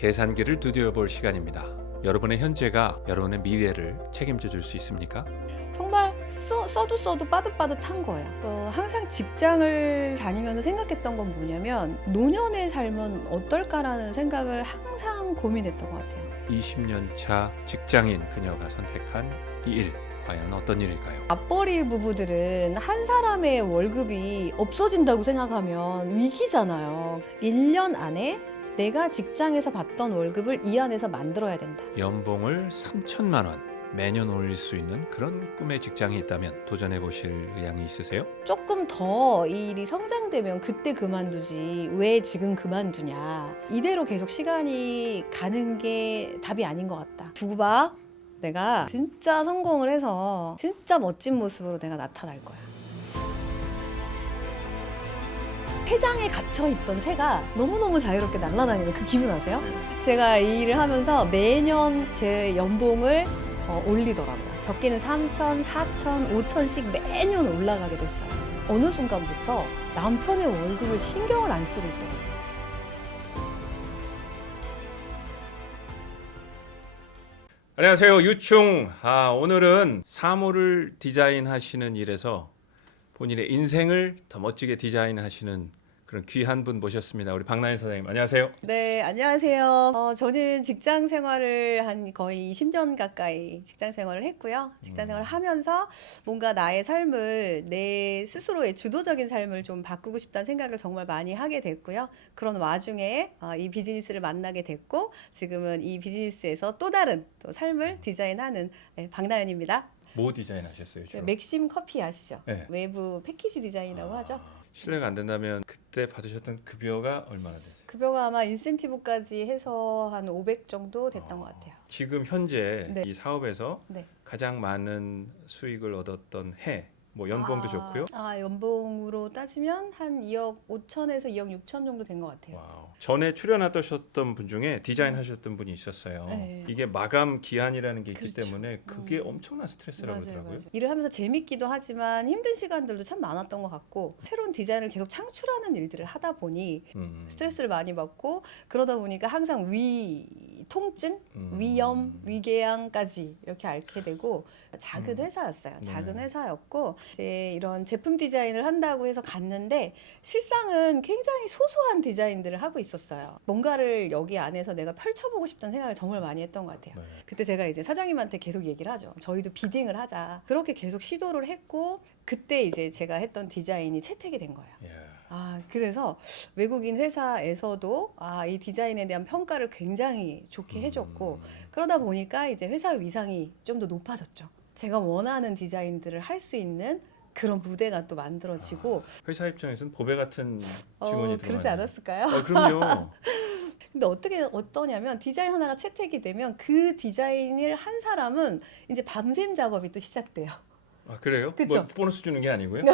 계산기를 두드려볼 시간입니다. 여러분의 현재가 여러분의 미래를 책임져 줄 수 있습니까? 정말 써도 빠듯빠듯한 거예요. 항상 직장을 다니면서 생각했던 건 뭐냐면 노년의 삶은 어떨까라는 생각을 항상 고민했던 것 같아요. 20년 차 직장인 그녀가 선택한 이 일, 과연 어떤 일일까요? 맞벌이 부부들은 한 사람의 월급이 없어진다고 생각하면 위기잖아요. 1년 안에 내가 직장에서 받던 월급을 이 안에서 만들어야 된다. 연봉을 3천만 원 매년 올릴 수 있는 그런 꿈의 직장이 있다면 도전해 보실 의향이 있으세요? 조금 더 이 일이 성장되면 그때 그만두지 왜 지금 그만두냐. 이대로 계속 시간이 가는 게 답이 아닌 것 같다. 두고 봐. 내가 진짜 성공을 해서 진짜 멋진 모습으로 내가 나타날 거야. 회장에 갇혀있던 새가 너무너무 자유롭게 날아다니는 그 기분 아세요? 제가 이 일을 하면서 매년 제 연봉을 올리더라고요. 적게는 3천, 4천, 5천씩 매년 올라가게 됐어요. 어느 순간부터 남편의 월급을 신경을 안 쓰고 있더라고요. 안녕하세요, 유충. 오늘은 사물을 디자인하시는 일에서 본인의 인생을 더 멋지게 디자인하시는 그런 귀한 분 모셨습니다. 우리 박나인 사장님, 안녕하세요. 네, 안녕하세요. 저는 직장 생활을 한 거의 20년 가까이 직장 생활을 했고요. 직장 생활을 하면서 뭔가 나의 삶을 내 스스로의 주도적인 삶을 좀 바꾸고 싶다는 생각을 정말 많이 하게 됐고요. 그런 와중에 이 비즈니스를 만나게 됐고 지금은 이 비즈니스에서 또 다른 또 삶을 디자인하는 박나연입니다. 뭐 디자인하셨어요? 주로? 맥심 커피 아시죠? 네. 외부 패키지 디자인이라고 하죠. 실례가 안 된다면 그때 받으셨던 급여가 얼마나 되세요? 급여가 아마 인센티브까지 해서 한 500 정도 됐던 것 같아요. 지금 현재 네. 이 사업에서 네. 가장 많은 수익을 얻었던 해, 뭐 연봉도 좋고요. 연봉으로 따지면 한 2억 5천에서 2억 6천 정도 된 것 같아요. 와우. 전에 출연하셨던 분 중에 디자인하셨던 분이 있었어요. 네. 이게 마감 기한이라는 게 있기 그렇죠. 때문에 그게 엄청난 스트레스라고 그러더라고요. 일을 하면서 재밌기도 하지만 힘든 시간들도 참 많았던 것 같고 새로운 디자인을 계속 창출하는 일들을 하다 보니 스트레스를 많이 받고 그러다 보니까 항상 통증, 위염, 위궤양까지 이렇게 앓게 되고 작은 회사였어요. 작은 회사였고 이제 이런 제품 디자인을 한다고 해서 갔는데 실상은 굉장히 소소한 디자인들을 하고 있었어요. 뭔가를 여기 안에서 내가 펼쳐보고 싶다는 생각을 정말 많이 했던 것 같아요. 네. 그때 제가 이제 사장님한테 계속 얘기를 하죠. 저희도 비딩을 하자. 그렇게 계속 시도를 했고 그때 이제 제가 했던 디자인이 채택이 된 거예요. 예. 그래서 외국인 회사에서도 이 디자인에 대한 평가를 굉장히 좋게 해줬고 그러다 보니까 이제 회사의 위상이 좀 더 높아졌죠. 제가 원하는 디자인들을 할 수 있는 그런 무대가 또 만들어지고 회사 입장에서는 보배 같은 직원이 그러지 들어가네요. 않았을까요? 그럼요. 근데 어떠냐면 디자인 하나가 채택이 되면 그 디자인을 한 사람은 이제 밤샘 작업이 또 시작돼요. 그래요? 그쵸? 뭐 보너스 주는 게 아니고요?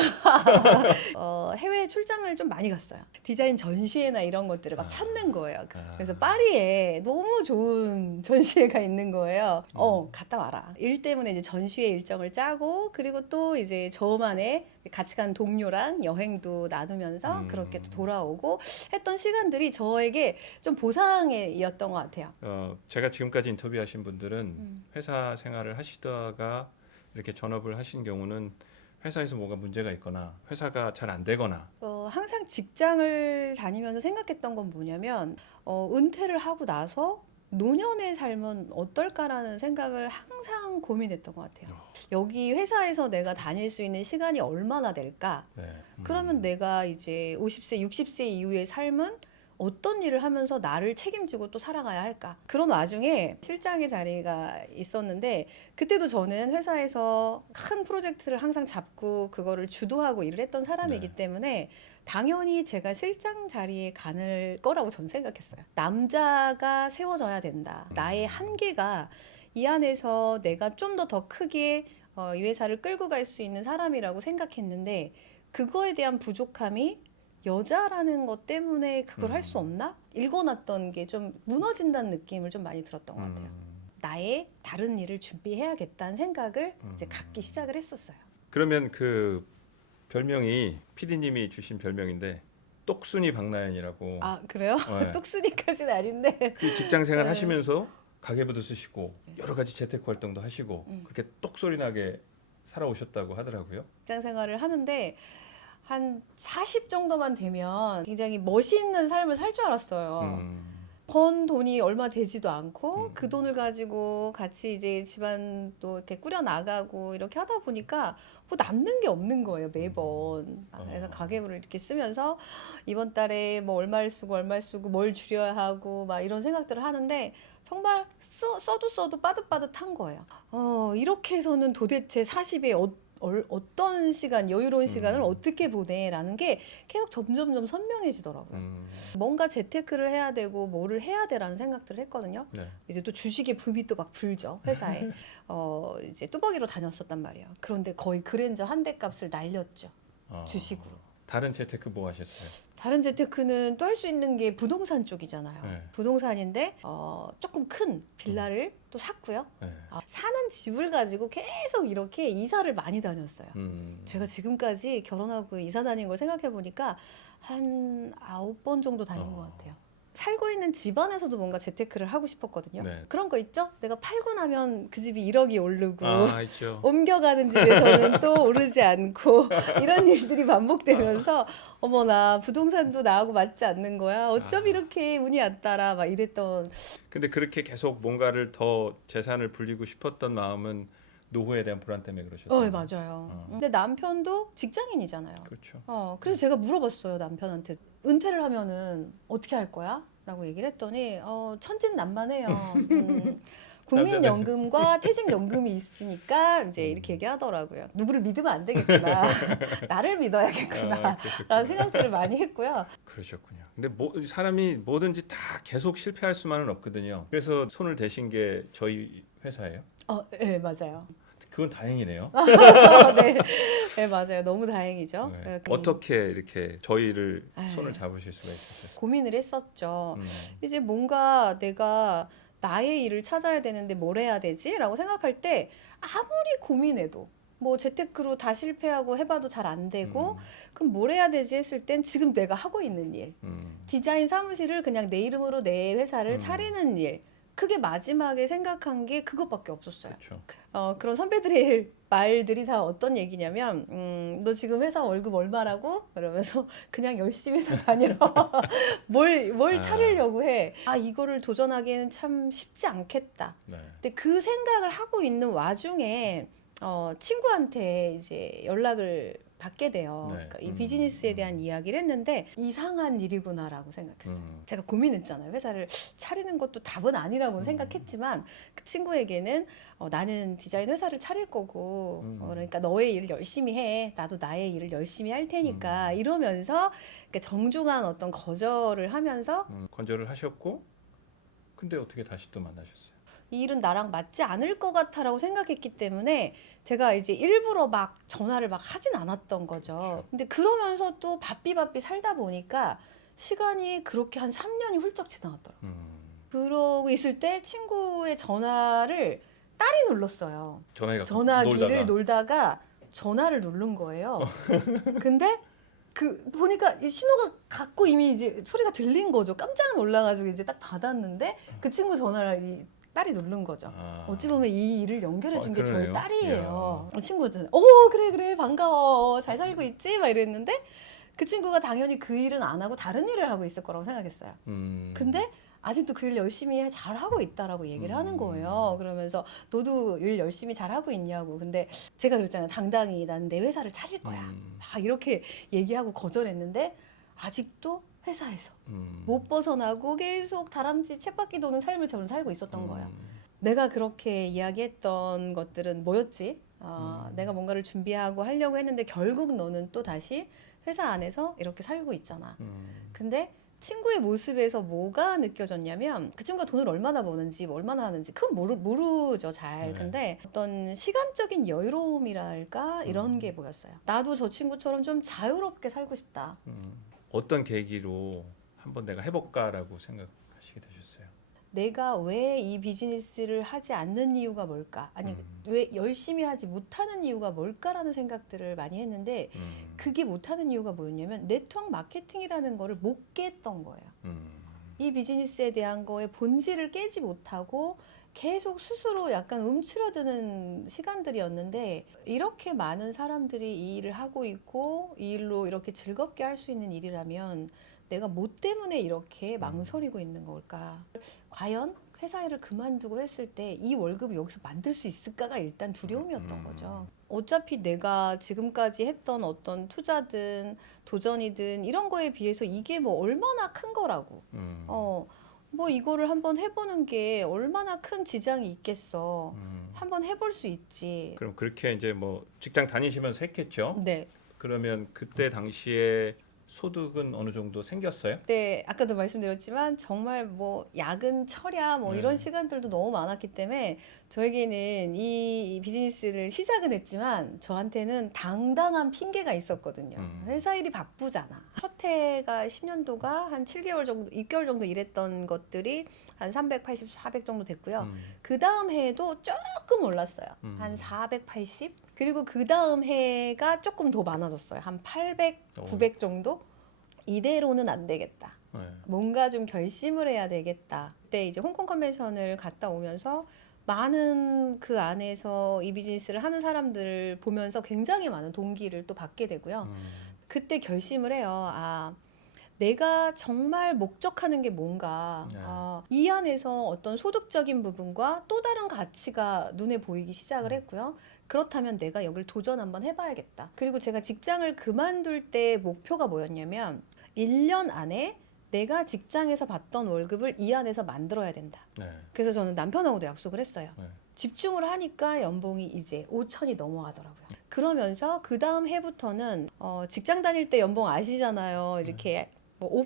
해외 출장을 좀 많이 갔어요. 디자인 전시회나 이런 것들을 막 찾는 거예요. 그래서 파리에 너무 좋은 전시회가 있는 거예요. 갔다 와라. 일 때문에 이제 전시회 일정을 짜고 그리고 또 이제 저만의 같이 간 동료랑 여행도 나누면서 그렇게 또 돌아오고 했던 시간들이 저에게 좀 보상이었던 것 같아요. 제가 지금까지 인터뷰하신 분들은 회사 생활을 하시다가 이렇게 전업을 하신 경우는 회사에서 뭐가 문제가 있거나 회사가 잘 안 되거나 항상 직장을 다니면서 생각했던 건 뭐냐면 은퇴를 하고 나서 노년의 삶은 어떨까라는 생각을 항상 고민했던 것 같아요. 여기 회사에서 내가 다닐 수 있는 시간이 얼마나 될까? 네. 그러면 내가 이제 50세, 60세 이후의 삶은 어떤 일을 하면서 나를 책임지고 또 살아가야 할까? 그런 와중에 실장의 자리가 있었는데 그때도 저는 회사에서 큰 프로젝트를 항상 잡고 그거를 주도하고 일을 했던 사람이기 때문에 당연히 제가 실장 자리에 가는 거라고 저는 생각했어요. 남자가 세워져야 된다. 나의 한계가 이 안에서 내가 좀 더 크게 이 회사를 끌고 갈 수 있는 사람이라고 생각했는데 그거에 대한 부족함이 여자라는 것 때문에 그걸 할 수 없나? 읽어놨던 게 좀 무너진다는 느낌을 좀 많이 들었던 것 같아요. 나의 다른 일을 준비해야겠다는 생각을 이제 갖기 시작을 했었어요. 그러면 그 별명이 PD님이 주신 별명인데 똑순이 박나연이라고. 아 그래요? 네. 똑순이까지는 아닌데. 그 직장생활 네. 하시면서 가계부도 쓰시고 여러 가지 재테크 활동도 하시고 그렇게 똑소리 나게 살아오셨다고 하더라고요. 직장 생활을 하는데 한 40 정도만 되면 굉장히 멋있는 삶을 살 줄 알았어요. 번 돈이 얼마 되지도 않고 그 돈을 가지고 같이 이제 집안도 이렇게 꾸려 나가고 이렇게 하다 보니까 뭐 남는 게 없는 거예요, 매번. 그래서 가계부를 이렇게 쓰면서 이번 달에 뭐 얼마를 쓰고 뭘 줄여야 하고 막 이런 생각들을 하는데 정말 써도 빠듯빠듯한 거예요. 이렇게 해서는 도대체 40에 어떤 시간, 여유로운 시간을 어떻게 보내라는 게 계속 점점 선명해지더라고요. 뭔가 재테크를 해야 되고 뭐를 해야 돼라는 생각들을 했거든요. 네. 이제 또 주식의 붐이 또 막 불죠, 회사에. 이제 뚜벅이로 다녔었단 말이에요. 그런데 거의 그랜저 한 대 값을 날렸죠, 주식으로. 다른 재테크 뭐 하셨어요? 다른 재테크는 또 할 수 있는 게 부동산 쪽이잖아요. 네. 부동산인데 조금 큰 빌라를 또 샀고요. 네. 사는 집을 가지고 계속 이렇게 이사를 많이 다녔어요. 제가 지금까지 결혼하고 이사 다닌 걸 생각해 보니까 한 9번 정도 다닌 것 같아요. 살고 있는 집 안에서도 뭔가 재테크를 하고 싶었거든요. 네. 그런 거 있죠? 내가 팔고 나면 그 집이 1억이 오르고 있죠. 옮겨가는 집에서는 또 오르지 않고 이런 일들이 반복되면서 어머나 부동산도 나하고 맞지 않는 거야. 어쩜 이렇게 운이 안 따라 막 이랬던. 근데 그렇게 계속 뭔가를 더 재산을 불리고 싶었던 마음은 노후에 대한 불안 때문에 그러셨어요. 맞아요. 근데 남편도 직장인이잖아요. 그렇죠. 그래서 제가 물어봤어요, 남편한테. 은퇴를 하면은 어떻게 할 거야? 라고 얘기를 했더니 천진난만해요. 국민연금과 퇴직연금이 있으니까 이제 이렇게 얘기하더라고요. 누구를 믿으면 안 되겠구나. 나를 믿어야겠구나. 라는 생각들을 많이 했고요. 그러셨군요. 근데 사람이 뭐든지 다 계속 실패할 수만은 없거든요. 그래서 손을 대신 게 저희 회사예요. 네, 맞아요. 그건 다행이네요. 네, 네, 맞아요. 너무 다행이죠. 네. 어떻게 이렇게 저희를 손을 잡으실 수가 있으셨어요? 고민을 했었죠. 이제 뭔가 내가 나의 일을 찾아야 되는데 뭘 해야 되지? 라고 생각할 때 아무리 고민해도 뭐 재테크로 다 실패하고 해봐도 잘 안 되고 그럼 뭘 해야 되지 했을 땐 지금 내가 하고 있는 일, 디자인 사무실을 그냥 내 이름으로 내 회사를 차리는 일, 그게 마지막에 생각한 게 그것밖에 없었어요. 그렇죠. 그런 선배들의 말들이 다 어떤 얘기냐면 너 지금 회사 월급 얼마라고? 그러면서 그냥 열심히 회사 다녀. 뭘 차리려고 해. 이거를 도전하기에는 참 쉽지 않겠다. 네. 근데 그 생각을 하고 있는 와중에 친구한테 이제 연락을 받게 돼요. 네. 그러니까 이 비즈니스에 대한 이야기를 했는데 이상한 일이구나라고 생각했어요. 제가 고민했잖아요. 회사를 차리는 것도 답은 아니라고 생각했지만 그 친구에게는 나는 디자인 회사를 차릴 거고 그러니까 너의 일을 열심히 해. 나도 나의 일을 열심히 할 테니까 이러면서 그러니까 정중한 어떤 거절을 하면서 건조를 하셨고 근데 어떻게 다시 또 만나셨어요? 이 일은 나랑 맞지 않을 것 같아라고 생각했기 때문에 제가 이제 일부러 막 전화를 막 하진 않았던 거죠. 근데 그러면서 또 바삐 살다 보니까 시간이 그렇게 한 3년이 훌쩍 지나갔더라고요. 그러고 있을 때 친구의 전화를 딸이 눌렀어요. 전화기를 놀다가 전화를 누른 거예요. 근데 보니까 이 신호가 갔고 이미 이제 소리가 들린 거죠. 깜짝 놀라가지고 이제 딱 받았는데 그 친구 전화를 딸이 누른 거죠. 어찌 보면 이 일을 연결해 준 게 저희 딸이에요. 친구는 그래 반가워 잘 살고 있지? 막 이랬는데 그 친구가 당연히 그 일은 안 하고 다른 일을 하고 있을 거라고 생각했어요. 근데 아직도 그 일 열심히 잘 하고 있다라고 얘기를 하는 거예요. 그러면서 너도 일 열심히 잘 하고 있냐고. 근데 제가 그랬잖아요. 당당히 난 내 회사를 차릴 거야. 막 이렇게 얘기하고 거절했는데 아직도 회사에서 못 벗어나고 계속 다람쥐 쳇바퀴 도는 삶을 저는 살고 있었던 거예요. 내가 그렇게 이야기했던 것들은 뭐였지? 내가 뭔가를 준비하고 하려고 했는데 결국 너는 또 다시 회사 안에서 이렇게 살고 있잖아. 근데 친구의 모습에서 뭐가 느껴졌냐면 그 친구가 돈을 얼마나 버는지 얼마나 하는지 그건 모르죠 잘. 근데 어떤 시간적인 여유로움이랄까 이런 게 보였어요. 나도 저 친구처럼 좀 자유롭게 살고 싶다. 어떤 계기로 한번 내가 해볼까라고 생각하시게 되셨어요? 내가 왜 이 비즈니스를 하지 않는 이유가 뭘까? 아니 왜 열심히 하지 못하는 이유가 뭘까라는 생각들을 많이 했는데 그게 못하는 이유가 뭐였냐면 네트워크 마케팅이라는 거를 못 깼던 거예요. 이 비즈니스에 대한 거의 본질을 깨지 못하고 계속 스스로 약간 움츠러드는 시간들이었는데, 이렇게 많은 사람들이 이 일을 하고 있고 이 일로 이렇게 즐겁게 할 수 있는 일이라면 내가 뭐 때문에 이렇게 망설이고 있는 걸까? 과연 회사 일을 그만두고 했을 때 이 월급을 여기서 만들 수 있을까가 일단 두려움이었던 거죠. 어차피 내가 지금까지 했던 어떤 투자든 도전이든 이런 거에 비해서 이게 뭐 얼마나 큰 거라고. 뭐 이거를 한번 해보는 게 얼마나 큰 지장이 있겠어. 한번 해볼 수 있지. 그럼 그렇게 이제 뭐 직장 다니시면서 했겠죠? 네. 그러면 그때 당시에 소득은 어느 정도 생겼어요? 네, 아까도 말씀드렸지만 정말 뭐 야근 철야 뭐 이런 네. 시간들도 너무 많았기 때문에 저에게는 이 비즈니스를 시작은 했지만 저한테는 당당한 핑계가 있었거든요. 회사 일이 바쁘잖아. 첫 해가 10년도가 한 7개월 정도, 6개월 정도 일했던 것들이 한 380, 400 정도 됐고요. 그 다음 해에도 조금 올랐어요. 한 480? 그리고 그 다음 해가 조금 더 많아졌어요. 한 800, 900 정도? 이대로는 안 되겠다. 네. 뭔가 좀 결심을 해야 되겠다. 그때 이제 홍콩 컨벤션을 갔다 오면서 많은 그 안에서 이 비즈니스를 하는 사람들을 보면서 굉장히 많은 동기를 또 받게 되고요. 그때 결심을 해요. 아, 내가 정말 목적하는 게 뭔가. 네. 이 안에서 어떤 소득적인 부분과 또 다른 가치가 눈에 보이기 시작을 했고요. 그렇다면 내가 여기를 도전 한번 해봐야겠다. 그리고 제가 직장을 그만둘 때 목표가 뭐였냐면 1년 안에 내가 직장에서 받던 월급을 이 안에서 만들어야 된다. 네. 그래서 저는 남편하고도 약속을 했어요. 네. 집중을 하니까 연봉이 이제 5천이 넘어가더라고요. 그러면서 그 다음 해부터는 직장 다닐 때 연봉 아시잖아요. 이렇게 뭐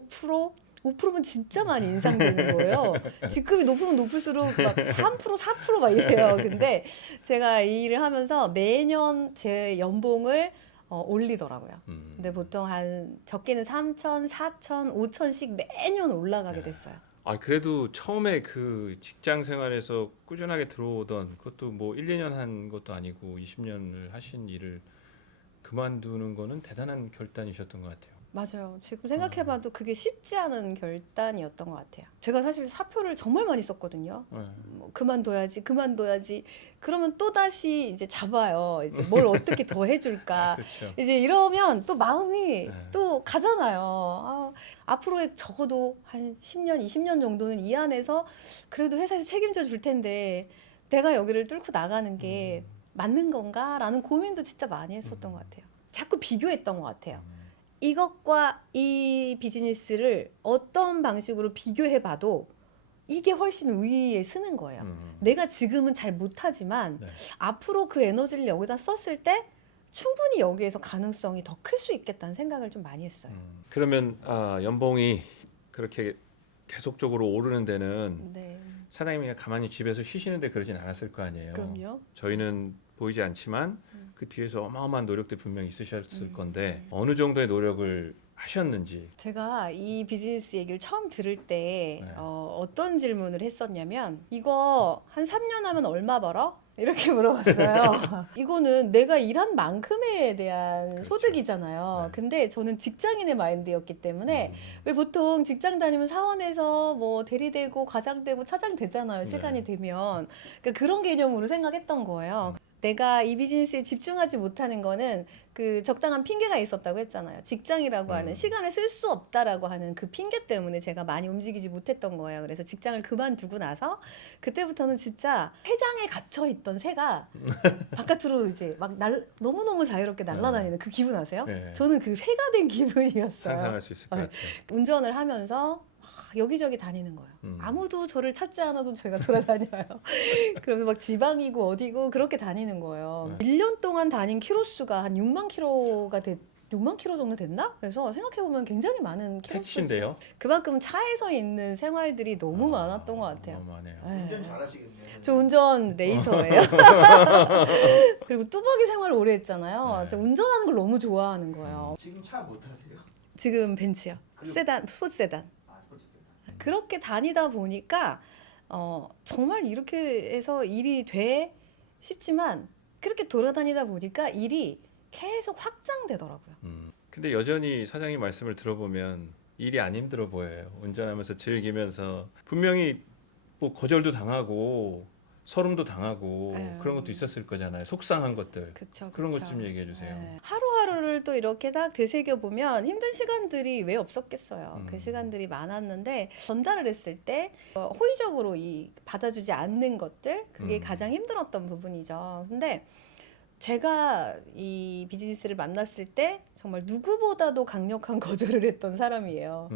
5%면 진짜 많이 인상되는 거예요. 직급이 높으면 높을수록 막 3%, 4% 막 이래요. 근데 제가 이 일을 하면서 매년 제 연봉을 올리더라고요. 근데 보통 한 적게는 3천, 4천, 5천씩 매년 올라가게 됐어요. 아, 그래도 처음에 그 직장 생활에서 꾸준하게 들어오던 그것도 뭐 1, 2년 한 것도 아니고 20년을 하신 일을 그만두는 거는 대단한 결단이셨던 것 같아요. 맞아요. 지금 생각해봐도 그게 쉽지 않은 결단이었던 것 같아요. 제가 사실 사표를 정말 많이 썼거든요. 네. 뭐 그만둬야지. 그러면 또 다시 이제 잡아요. 이제 뭘 어떻게 더 해줄까. 그렇죠. 이제 이러면 또 마음이 네. 또 가잖아요. 앞으로의 적어도 한 10년, 20년 정도는 이 안에서 그래도 회사에서 책임져 줄 텐데 내가 여기를 뚫고 나가는 게 맞는 건가라는 고민도 진짜 많이 했었던 것 같아요. 자꾸 비교했던 것 같아요. 이것과 이 비즈니스를 어떤 방식으로 비교해봐도 이게 훨씬 위에 쓰는 거예요. 내가 지금은 잘 못하지만 네. 앞으로 그 에너지를 여기다 썼을 때 충분히 여기에서 가능성이 더 클 수 있겠다는 생각을 좀 많이 했어요. 그러면 연봉이 그렇게 계속적으로 오르는 데는 네, 사장님이 가만히 집에서 쉬시는데 그러진 않았을 거 아니에요. 그럼요. 저희는 보이지 않지만 그 뒤에서 어마어마한 노력들 분명히 있으셨을 건데 어느 정도의 노력을 하셨는지. 제가 이 비즈니스 얘기를 처음 들을 때 네. 어떤 질문을 했었냐면 이거 한 3년 하면 얼마 벌어? 이렇게 물어봤어요. 이거는 내가 일한 만큼에 대한 그렇죠. 소득이잖아요. 네. 근데 저는 직장인의 마인드였기 때문에 왜 보통 직장 다니면 사원에서 뭐 대리되고 과장되고 차장 되잖아요. 시간이 되면. 그러니까 그런 개념으로 생각했던 거예요. 내가 이 비즈니스에 집중하지 못하는 거는 그 적당한 핑계가 있었다고 했잖아요. 직장이라고 하는 시간을 쓸 수 없다라고 하는 그 핑계 때문에 제가 많이 움직이지 못했던 거예요. 그래서 직장을 그만두고 나서 그때부터는 진짜 회장에 갇혀 있던 새가 바깥으로 이제 막 너무너무 자유롭게 날아다니는 그 기분 아세요? 네. 저는 그 새가 된 기분이었어요. 상상할 수 있을 것 네. 같아요. 운전을 하면서 여기저기 다니는 거예요. 아무도 저를 찾지 않아도 제가 돌아다녀요. 그러면서 막 지방이고 어디고 그렇게 다니는 거예요. 1년 동안 다닌 키로수가 한 6만 킬로가 6만 킬로 정도 됐나? 그래서 생각해보면 굉장히 많은 키로수죠. 택시인데요. 그만큼 차에서 있는 생활들이 너무 많았던 것 같아요. 어마어마하네요. 네. 운전 잘하시겠네요. 저 운전 레이서예요. 그리고 뚜벅이 생활을 오래 했잖아요. 네. 제가 운전하는 걸 너무 좋아하는 거예요. 지금 차 못 타세요? 지금 벤츠요. 그리고- 세단, 스포츠 세단. 솔직히. 그렇게 다니다 보니까 정말 이렇게 해서 일이 돼 싶지만 그렇게 돌아다니다 보니까 일이 계속 확장되더라고요. 근데 여전히 사장님 말씀을 들어보면 일이 안 힘들어 보여요. 운전하면서 즐기면서 분명히 뭐 거절도 당하고 서름도 당하고 그런 것도 있었을 거잖아요. 속상한 것들. 그쵸, 그런 것 그쵸. 좀 얘기해 주세요. 네. 하루하루를 또 이렇게 딱 되새겨 보면 힘든 시간들이 왜 없었겠어요. 그 시간들이 많았는데 전달을 했을 때 호의적으로 받아주지 않는 것들 그게 가장 힘들었던 부분이죠. 근데 제가 이 비즈니스를 만났을 때 정말 누구보다도 강력한 거절을 했던 사람이에요.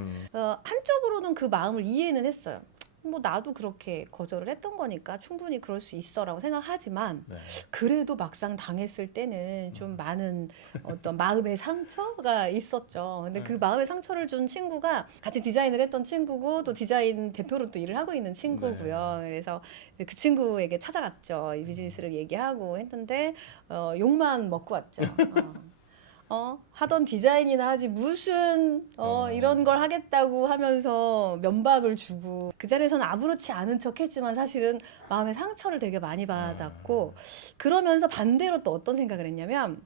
한쪽으로는 그 마음을 이해는 했어요. 뭐 나도 그렇게 거절을 했던 거니까 충분히 그럴 수 있어라고 생각하지만 네. 그래도 막상 당했을 때는 좀 많은 어떤 마음의 상처가 있었죠. 근데 그 마음의 상처를 준 친구가 같이 디자인을 했던 친구고 또 디자인 대표로 또 일을 하고 있는 친구고요. 그래서 그 친구에게 찾아갔죠. 이 비즈니스를 얘기하고 했는데 욕만 먹고 왔죠. 하던 디자인이나 하지 무슨 이런 걸 하겠다고 하면서 면박을 주고 그 자리에서는 아무렇지 않은 척했지만 사실은 마음의 상처를 되게 많이 받았고 그러면서 반대로 또 어떤 생각을 했냐면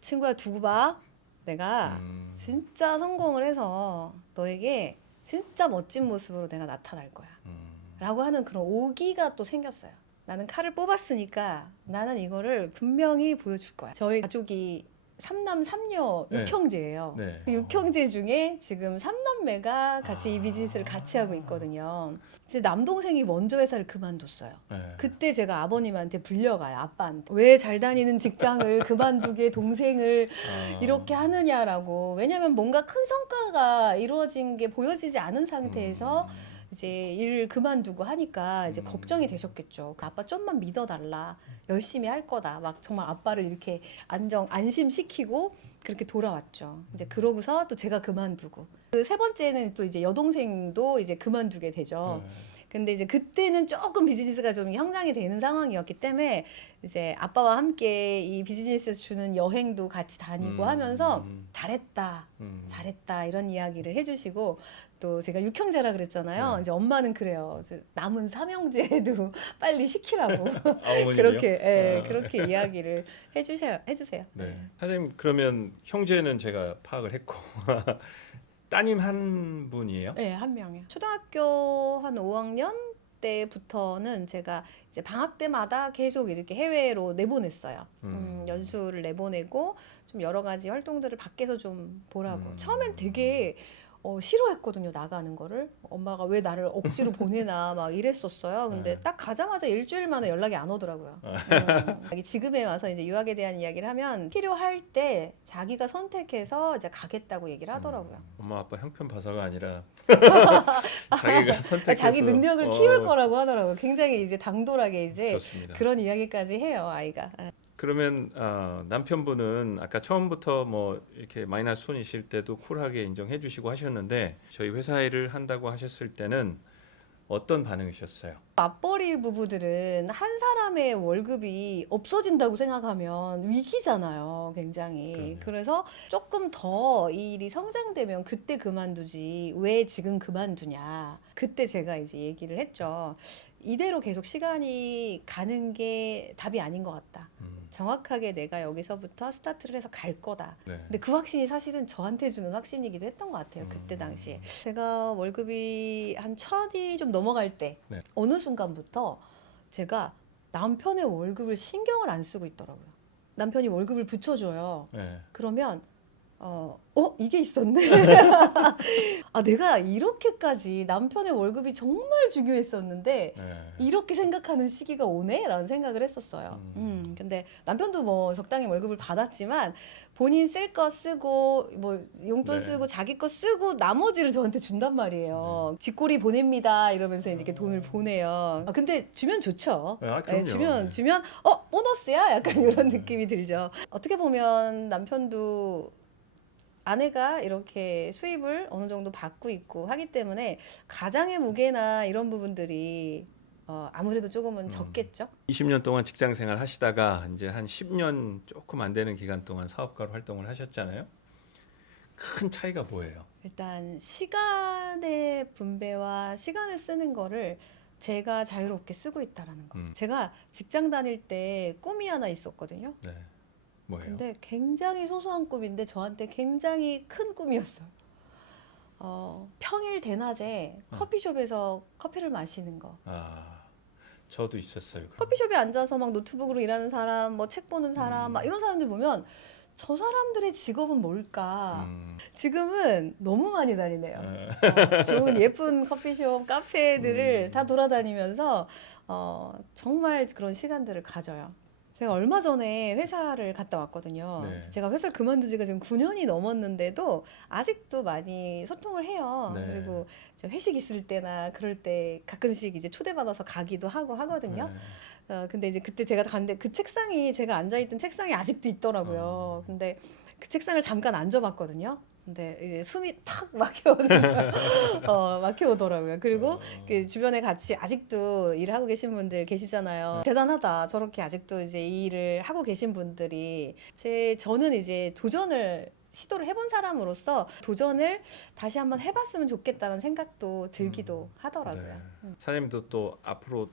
친구야 두고 봐 내가 진짜 성공을 해서 너에게 진짜 멋진 모습으로 내가 나타날 거야 라고 하는 그런 오기가 또 생겼어요. 나는 칼을 뽑았으니까 나는 이거를 분명히 보여줄 거야. 저희 가족이 3남 3녀 네. 6형제예요. 네. 그 6형제 중에 지금 3남매가 같이 이 비즈니스를 같이 하고 있거든요. 이제 남동생이 먼저 회사를 그만뒀어요. 네. 그때 제가 아버님한테 불려가요. 아빠한테. 왜 잘 다니는 직장을 그만두게 동생을 이렇게 하느냐라고. 왜냐면 뭔가 큰 성과가 이루어진 게 보여지지 않은 상태에서 이제 일을 그만두고 하니까 이제 걱정이 되셨겠죠. 아빠 좀만 믿어달라. 열심히 할 거다. 막 정말 아빠를 이렇게 안심시키고 그렇게 돌아왔죠. 이제 그러고서 또 제가 그만두고. 그 세 번째는 또 이제 여동생도 이제 그만두게 되죠. 근데 이제 그때는 조금 비즈니스가 좀 형성이 되는 상황이었기 때문에 이제 아빠와 함께 이 비즈니스에서 주는 여행도 같이 다니고 하면서 잘했다, 잘했다 이런 이야기를 해주시고 또 제가 육형제라 그랬잖아요. 네. 이제 엄마는 그래요. 남은 삼형제도 빨리 시키라고 어머님이요? 그렇게 이야기를 해주세요. 네. 사장님 그러면 형제는 제가 파악을 했고 따님 한 분이에요? 네, 한 명이요. 초등학교 한 5학년 때부터는 제가 이제 방학 때마다 계속 이렇게 해외로 내보냈어요. 연수를 내보내고 좀 여러 가지 활동들을 밖에서 좀 보라고. 처음엔 되게 싫어했거든요, 나가는 거를. 엄마가 왜 나를 억지로 보내나 막 이랬었어요. 근데 네. 딱 가자마자 일주일 만에 연락이 안 오더라고요. 지금에 와서 이제 유학에 대한 이야기를 하면 필요할 때 자기가 선택해서 이제 가겠다고 얘기를 하더라고요. 엄마 아빠 형편 봐서가 아니라 자기가 선택해서 자기 능력을 키울 거라고 하더라고요. 굉장히 이제 당돌하게 이제 좋습니다. 그런 이야기까지 해요, 아이가. 그러면 남편분은 아까 처음부터 뭐 이렇게 마이너스 손이실 때도 쿨하게 인정해 주시고 하셨는데 저희 회사 일을 한다고 하셨을 때는 어떤 반응이셨어요? 맞벌이 부부들은 한 사람의 월급이 없어진다고 생각하면 위기잖아요, 굉장히. 그럼요. 그래서 조금 더 이 일이 성장되면 그때 그만두지 왜 지금 그만두냐. 그때 제가 이제 얘기를 했죠. 이대로 계속 시간이 가는 게 답이 아닌 것 같다. 정확하게 내가 여기서부터 스타트를 해서 갈 거다. 네. 근데 그 확신이 사실은 저한테 주는 확신이기도 했던 것 같아요. 그때 당시에. 제가 월급이 한 1,000이 좀 넘어갈 때 네. 어느 순간부터 제가 남편의 월급을 신경을 안 쓰고 있더라고요. 남편이 월급을 붙여줘요. 네. 그러면 이게 있었네. 아, 내가 이렇게까지 남편의 월급이 정말 중요했었는데 네. 이렇게 생각하는 시기가 오네라는 생각을 했었어요. 근데 남편도 뭐 적당히 월급을 받았지만 본인 쓸 거 쓰고 뭐 용돈 네. 쓰고 자기 거 쓰고 나머지를 저한테 준단 말이에요. 집꼬리 보냅니다 이러면서 이렇게 돈을 보내요. 근데 주면 좋죠. 아, 그럼요. 주면 보너스야 약간 이런 느낌이 들죠. 어떻게 보면 남편도 아내가 이렇게 수입을 어느 정도 받고 있고 하기 때문에 가장의 무게나 이런 부분들이 아무래도 조금은 적겠죠. 20년 동안 직장 생활 하시다가 이제 한 10년 조금 안 되는 기간 동안 사업가로 활동을 하셨잖아요. 큰 차이가 뭐예요? 일단 시간의 분배와 시간을 쓰는 거를 제가 자유롭게 쓰고 있다라는 거. 제가 직장 다닐 때 꿈이 하나 있었거든요. 네. 뭐예요? 근데 굉장히 소소한 꿈인데 저한테 굉장히 큰 꿈이었어요. 평일 대낮에 커피숍에서 커피를 마시는 거. 아, 저도 있었어요. 커피숍에 앉아서 막 노트북으로 일하는 사람, 뭐 책 보는 사람, 막 이런 사람들 보면 저 사람들의 직업은 뭘까? 지금은 너무 많이 다니네요. 좋은 예쁜 커피숍, 카페들을 다 돌아다니면서 정말 그런 시간들을 가져요. 제가 얼마 전에 회사를 갔다 왔거든요. 네. 제가 회사를 그만둔 지가 지금 9년이 넘었는데도 아직도 많이 소통을 해요. 네. 그리고 이제 회식 있을 때나 그럴 때 가끔씩 이제 초대받아서 가기도 하고 하거든요. 근데 이제 그때 제가 갔는데 그 책상이 제가 앉아있던 책상이 아직도 있더라고요. 근데 그 책상을 잠깐 앉아봤거든요. 근데 이제 숨이 탁 막혀오는 막혀오더라고요. 그리고 그 주변에 같이 아직도 일을 하고 계신 분들 계시잖아요. 대단하다. 저렇게 아직도 이제 이 일을 하고 계신 분들이 저는 이제 도전을 시도를 해본 사람으로서 도전을 다시 한번 해봤으면 좋겠다는 생각도 들기도 하더라고요. 네. 사장님도 또 앞으로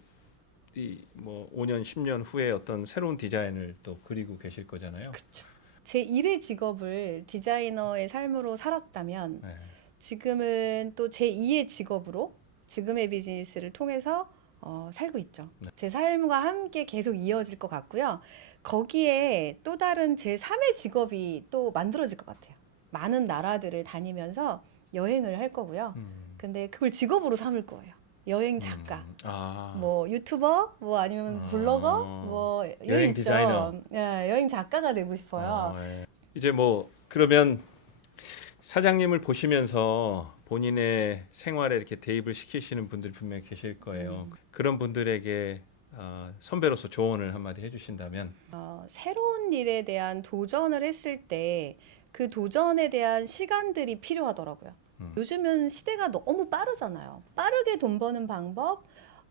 이 뭐 5년, 10년 후에 어떤 새로운 디자인을 또 그리고 계실 거잖아요. 그렇죠. 제 1의 직업을 디자이너의 삶으로 살았다면 네. 지금은 또 제 2의 직업으로 지금의 비즈니스를 통해서 살고 있죠. 네. 제 삶과 함께 계속 이어질 것 같고요. 거기에 또 다른 제 3의 직업이 또 만들어질 것 같아요. 많은 나라들을 다니면서 여행을 할 거고요. 근데 그걸 직업으로 삼을 거예요. 여행 작가, 뭐 유튜버, 뭐 아니면 블로거, 뭐 이런 여행 있죠. 디자이너. 예, 여행 작가가 되고 싶어요. 예. 이제 뭐 그러면 사장님을 보시면서 본인의 생활에 이렇게 대입을 시키시는 분들 분명히 계실 거예요. 그런 분들에게 선배로서 조언을 한마디 해주신다면. 새로운 일에 대한 도전을 했을 때 그 도전에 대한 시간들이 필요하더라고요. 요즘은 시대가 너무 빠르잖아요. 빠르게 돈 버는 방법,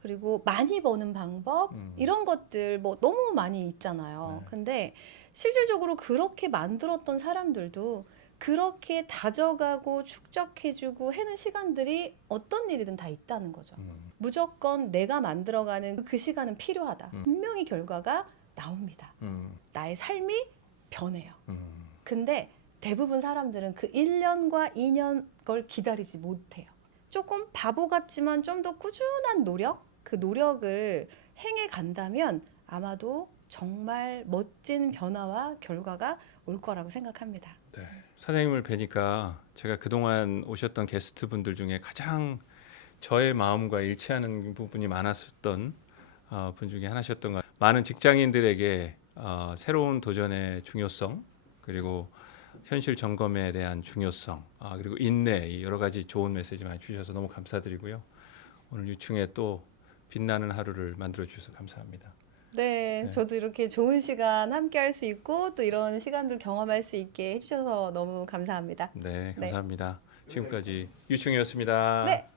그리고 많이 버는 방법, 이런 것들 뭐 너무 많이 있잖아요. 네. 근데 실질적으로 그렇게 만들었던 사람들도 그렇게 다져가고 축적해주고 하는 시간들이 어떤 일이든 다 있다는 거죠. 무조건 내가 만들어가는 그 시간은 필요하다. 분명히 결과가 나옵니다. 나의 삶이 변해요. 근데 대부분 사람들은 그 1년과 2년 걸 기다리지 못해요. 조금 바보 같지만 좀 더 꾸준한 노력, 그 노력을 행해 간다면 아마도 정말 멋진 변화와 결과가 올 거라고 생각합니다. 네. 사장님을 뵈니까 제가 그동안 오셨던 게스트 분들 중에 가장 저의 마음과 일치하는 부분이 많았었던 분 중에 하나셨던 것 같아요. 많은 직장인들에게 새로운 도전의 중요성, 그리고 현실 점검에 대한 중요성, 그리고 인내, 이 여러 가지 좋은 메시지 많이 주셔서 너무 감사드리고요. 오늘 유충에 또 빛나는 하루를 만들어 주셔서 감사합니다. 네, 네. 저도 이렇게 좋은 시간 함께 할 수 있고 또 이런 시간들 경험할 수 있게 해주셔서 너무 감사합니다. 네, 네. 감사합니다. 지금까지 유충이었습니다. 네.